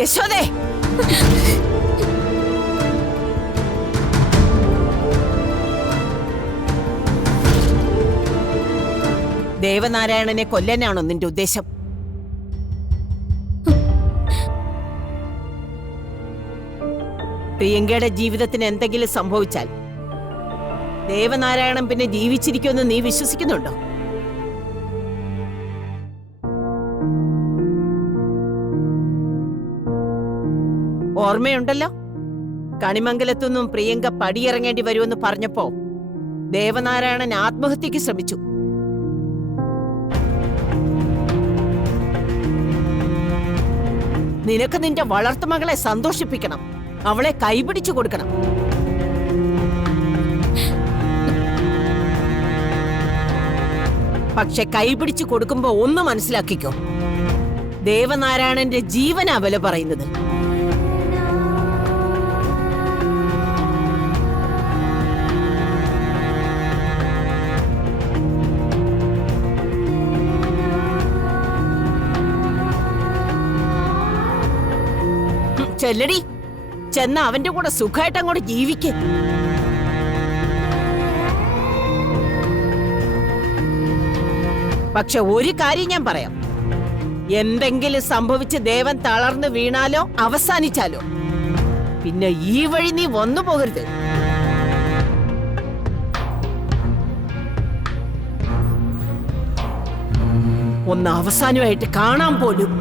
യശോദേ, ദേവനാരായണനെ കൊല്ലാനാണോ നിന്റെ ഉദ്ദേശം? പ്രിയങ്കയുടെ ജീവിതത്തിന് എന്തെങ്കിലും സംഭവിച്ചാൽ ദേവനാരായണൻ പിന്നെ ജീവിച്ചിരിക്കുമെന്ന് നീ വിശ്വസിക്കുന്നുണ്ടോ? ഓർമ്മയുണ്ടല്ലോ, കണിമംഗലത്തുനിന്നും പ്രിയങ്ക പടിയിറങ്ങേണ്ടി വരുമെന്ന് പറഞ്ഞപ്പോ ദേവനാരായണൻ ആത്മഹത്യക്ക് ശ്രമിച്ചു. നിനക്ക് നിന്റെ വളർത്തുമകളെ സന്തോഷിപ്പിക്കണം, അവളെ കൈപിടിച്ചു കൊടുക്കണം. പക്ഷെ കൈപിടിച്ചു കൊടുക്കുമ്പോ ഒന്ന് മനസ്സിലാക്കിക്കോ, ദേവനാരായണന്റെ ജീവനാ വില പറയുന്നത്. ചെല്ലടി, ചെന്ന അവന്റെ കൂടെ സുഖമായിട്ട് അങ്ങോട്ട് ജീവിക്ക്. പക്ഷെ ഒരു കാര്യം ഞാൻ പറയാം, എന്തെങ്കിലും സംഭവിച്ച് ദേവൻ തളർന്ന് വീണാലോ അവസാനിച്ചാലോ പിന്നെ ഈ വഴി നീ വന്നു പോകരുത്. ഒന്ന് അവസാനമായിട്ട് കാണാൻ പോലും.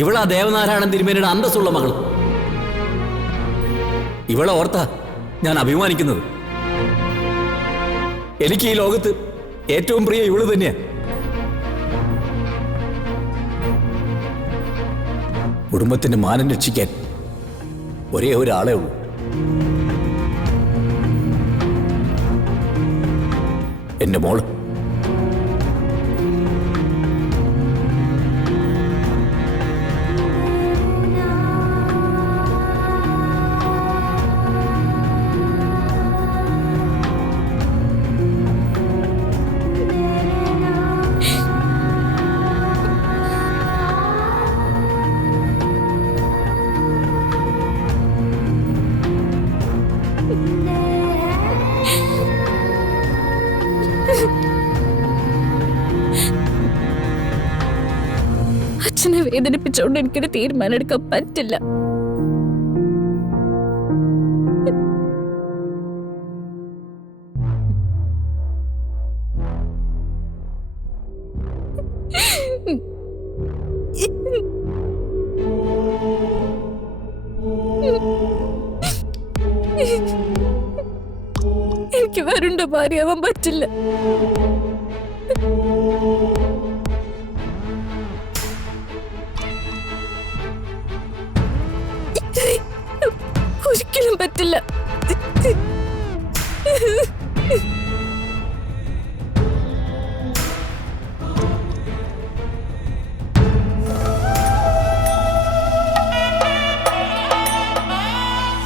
ഇവളാ ദേവനാരായണൻ തിരുമേനിയുടെ അന്തസ്സുള്ള മകൾ. ഇവളെ ഓർത്താ ഞാൻ അഭിമാനിക്കുന്നത്. എനിക്ക് ഈ ലോകത്ത് ഏറ്റവും പ്രിയ ഇവള് തന്നെയാ. കുടുംബത്തിന്റെ മാനം രക്ഷിക്കാൻ ഒരേ ഒരാളേ ഉള്ളൂ, എന്റെ മോള്. അച്ഛനെ വേദനിപ്പിച്ചോണ്ട് എനിക്കൊരു തീരുമാനം എടുക്കാൻ പറ്റില്ല. എനിക്ക് വരുണ്ട ഭാര്യയാവാൻ പറ്റില്ല. ഒരിക്കലും പറ്റില്ല.